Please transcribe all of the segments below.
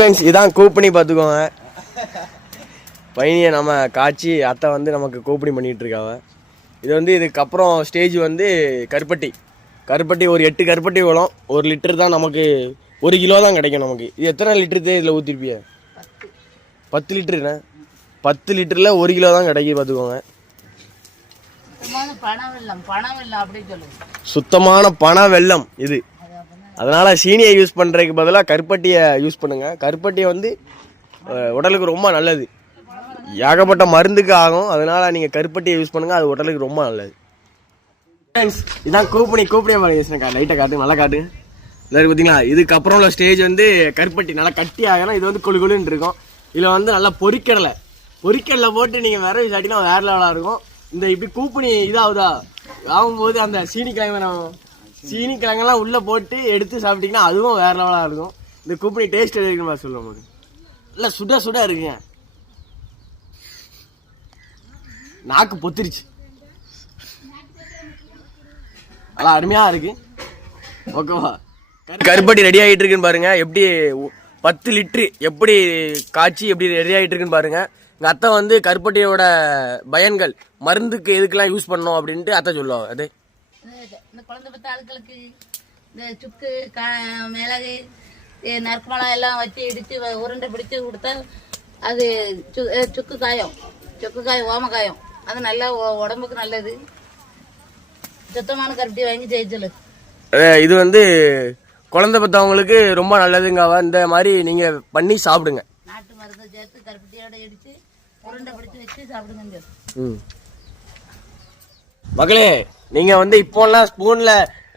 Friends இதான் கூப்பணி பார்த்துக்கோங்க. பையனியை நம்ம காய்ச்சி அத்தை வந்து நமக்கு கூப்பணி பண்ணிகிட்டு இருக்காவ. இது வந்து இதுக்கப்புறம் ஸ்டேஜ் வந்து கருப்பட்டி ஒரு 8 கருப்பட்டி வரும். 1 லிட்டர் தான் நமக்கு 1 கிலோ தான் கிடைக்கும் நமக்கு. இது எத்தனை லிட்டரு இதில் ஊற்றிருப்பிய? 10 லிட்டருண்ணே. 10 லிட்டரில் 1 கிலோ தான் கிடைக்கும் பார்த்துக்கோங்க. சுத்தமான பண வெல்லம் இது. அதனால் சீனியை யூஸ் பண்ணுறதுக்கு பதிலாக கருப்பட்டியை யூஸ் பண்ணுங்கள். கருப்பட்டியை வந்து உடலுக்கு ரொம்ப நல்லது. ஏகப்பட்ட மருந்துக்கு ஆகும். அதனால் நீங்கள் கருப்பட்டியை யூஸ் பண்ணுங்கள். அது உடலுக்கு ரொம்ப நல்லது. இதான் கூப்பணியை பாருங்க. லைட்டாக காட்டு, நல்லா காட்டு. இதாவது பார்த்தீங்களா, இதுக்கப்புறம் உள்ள ஸ்டேஜ் வந்து கருப்பட்டி நல்லா கட்டி ஆகணும். இது வந்து குழுன்னு இருக்கும். இதில் வந்து நல்லா பொரிக்கடலை போட்டு நீங்கள் விரவி சாட்டினா வேறு லெவலாக இருக்கும். இந்த இப்படி கூப்பணி இதாகுதா ஆகும்போது அந்த சீனிக்கிழங்கெல்லாம் உள்ளே போட்டு எடுத்து சாப்பிட்டீங்கன்னா அதுவும் வேறு லெவலாக இருக்கும். இந்த கூப்பணி டேஸ்ட் இருக்குன்னு சொல்லுவோம். போது இல்லை சுட இருக்குங்க. நாக்கு பொத்திருச்சு. நல்லா அருமையாக இருக்கு. ஓகேவா? கருப்பட்டி ரெடி ஆகிட்டு இருக்குன்னு பாருங்க. எப்படி 10 லிட்ரு எப்படி காய்ச்சி எப்படி ரெடி ஆகிட்டு இருக்குன்னு பாருங்க. எங்கள் அத்தை வந்து கருப்பட்டியோட பயன்கள் மருந்துக்கு எதுக்கெல்லாம் யூஸ் பண்ணோம் அப்படின்ட்டு அத்தை சொல்லுவாங்க. அது இந்த குழந்தை பத்த ஆட்களுக்கு இந்த சுக்கு மிளகு நறுக்குமலா எல்லாம் வச்சு இடித்து உருண்டை பிடிச்சி கொடுத்தா அது சுக்கு காயம் ஓமக்காயம் அது நல்லா உடம்புக்கு நல்லது. சுத்தமான கருப்பட்டி வாங்கி ஜெயிச்சலு. இது வந்து குழந்தை பத்தவங்களுக்கு ரொம்ப நல்லதுங்க. இந்த மாதிரி நீங்க பண்ணி சாப்பிடுங்க. நாட்டு மருந்து சேர்த்து கருப்பட்டியோட இடிச்சு உருண்டை பிடிச்சி வச்சு சாப்பிடுங்க. மகளே, நீங்க வந்து இப்போலாம் ஸ்பூன்ல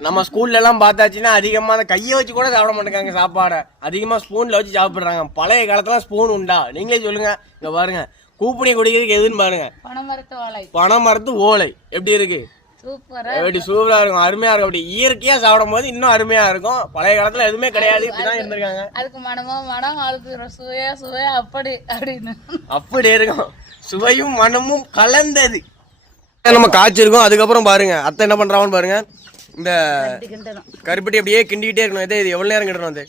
நம்ம ஸ்கூல்ல எல்லாம் பார்த்தாச்சுன்னா அதிகமா கையை வச்சு கூட சாப்பிட மாட்டேங்காங்க. சாப்பாடை அதிகமா ஸ்பூன்ல வச்சு சாப்பிடுறாங்க. பழைய காலத்துல ஸ்பூன் உண்டா? நீங்களே சொல்லுங்க. இங்க பாருங்க, கூப்பணி குடிக்கிறதுக்கு எதுன்னு பாருங்க. பனைமரத்து ஓலை எப்படி இருக்கு? சூப்பரா இருக்கும், அருமையா இருக்கும். அப்படி இயற்கையா சாப்பிடும் போது இன்னும் அருமையா இருக்கும். பழைய காலத்துல எதுவுமே கிடையாது, இப்படிதான் இருந்திருக்காங்க. அதுக்கு மனம் அதுக்கு சுவையா அப்படி இருக்கும். சுவையும் மனமும் கலந்தது நம்ம காய்ச்சிருக்கோம். அதுக்கப்புறம் பாருங்க அத்தை என்ன பண்றாங்கன்னு பாருங்க. இந்த கருப்பட்டி அப்படியே கிண்டிக்கிட்டே இருக்கணும். இது எவ்வளவு நேரம் கிண்டணும்? அது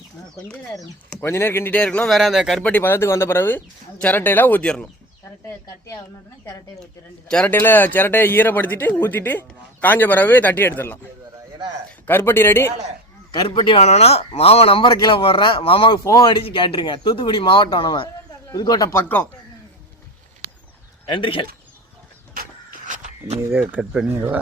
கொஞ்ச நேரம் கிண்டிட்டே இருக்கணும். வேற அந்த கருப்பட்டி பதத்துக்கு வந்த பிறகு சிரட்டையில ஊத்திடணும். சிரட்டையை ஈரப்படுத்திட்டு ஊத்திட்டு காஞ்ச பிறகு தட்டி எடுத்துடலாம். கருப்பட்டி ரெடி. கருப்பட்டி வேணும்னா மாமா நம்பர் கீழே போடுறேன். மாமாவுக்கு போன் அடிச்சு கேட்டுருங்க. தூத்துக்குடி மாவட்டம், நம்ம புதுக்கோட்டை பக்கம். நன்றிகள். நீ இதை கட் பண்ணிடுவா.